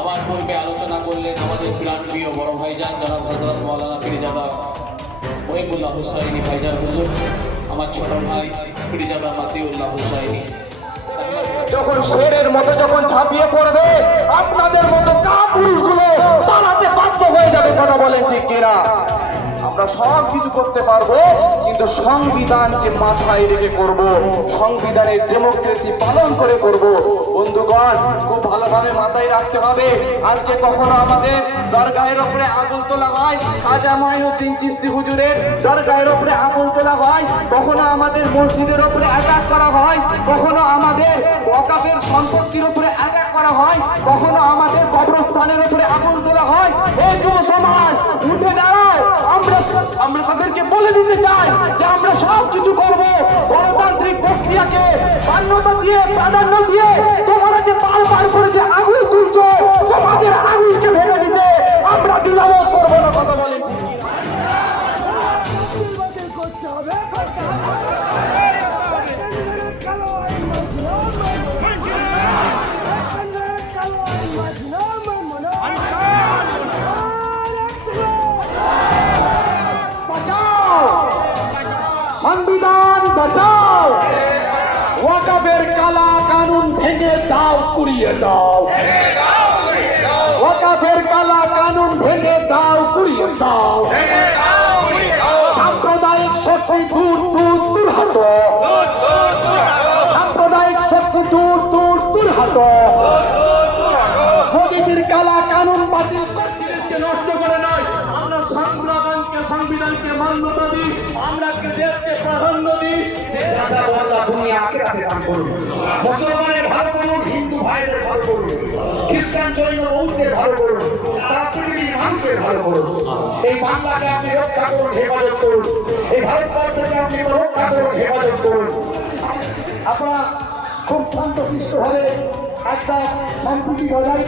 আমার পূর্বে আলোচনা করলেন আমাদের প্রাণপ্রিয় বড় ভাইজান জনাব হযরত মাওলানা পীরজাদা মহিবুল্লাহ হুসাইনি ভাইজান হুজুর, আমার ছোট ভাই পীরজাদা মাতিউল্লাহ হুসাইনি। যখন শেরের মতো যখন ঝাঁপিয়ে পড়বে, আপনাদের মতো কাপুরুষগুলো পালাতে বাধ্য হয়ে যাবে। কথা বলেন ঠিক কিনা? আমরা সব কিছু করতে পারবো, কিন্তু সংবিধানকে মাথায় রেখে করব, সংবিধানের ডেমোক্রেসি পালন করে করব। বন্ধুগণ, খুব ভালোভাবে মাথায় রাখতে হবে। আজকে কখনো আমাদের দরগাহের উপরে আগুন তোলা হয়, খাজা মঈনুদ্দিন চিশতি হুজুরের দরগাহের উপরে আগুন তোলা হয়, কখনো আমাদের মসজিদের উপরে অ্যাটাক করা হয়, কখনো আমাদের ওয়াকাফের সম্পত্তির উপরে অ্যাটাক করা হয়, কখনো আমাদের কবরস্থানের উপরে আগুন তোলা হয়। এই যুব সমাজ উঠে দাঁড়াও। আমরা তাদেরকে বলে দিতে চাই যে আমরা সব কিছু করবো গণতান্ত্রিক প্রক্রিয়াকে মান্যতা দিয়ে, প্রাধান্য দিয়ে। তোমরা যে পার করে যে আগুন তুলছো, তোমাদের আগুনকে ভেঙে দিতে আমরা দ্বিধাবোধ করবো না। কথা বলেন সংবিধান বাঁচাও, ওয়াকাফের কালা কানুন ভেঙে দাও, কুড়িয়ে দাও। ওয়াকাফের কালা কানুন ভেঙে দাও, কুড়িয়ে দাও। সাম্প্রদায়িক শক্তি দূর দূর দূর হাটো, সাম্প্রদায়িক শক্তি দূর দূর দূর হাটো। মোদীজির কালা কানুন বাতিল করতে নষ্ট করে নয়, আমরা সংবিধানকে মান্যতা দিই, আমরা দেশকে প্রাধান্য দিই। মুসলমানের ভালো করুন, হিন্দু ভাইদের ভালো করুন, খ্রিস্টান জৈন বৌদ্ধের ভালো করুন, সারা পৃথিবীর মানুষের ভালো করুন। এই বাংলাকে আপনি রক্ষা করুন, হেফাজত করুন। এই ভারতবর্ষকে আপনি রক্ষা করুন, হেফাজত করুন। আপনারা খুব শান্তশিষ্ট ভাবে একটা সম্প্রীতি বজায়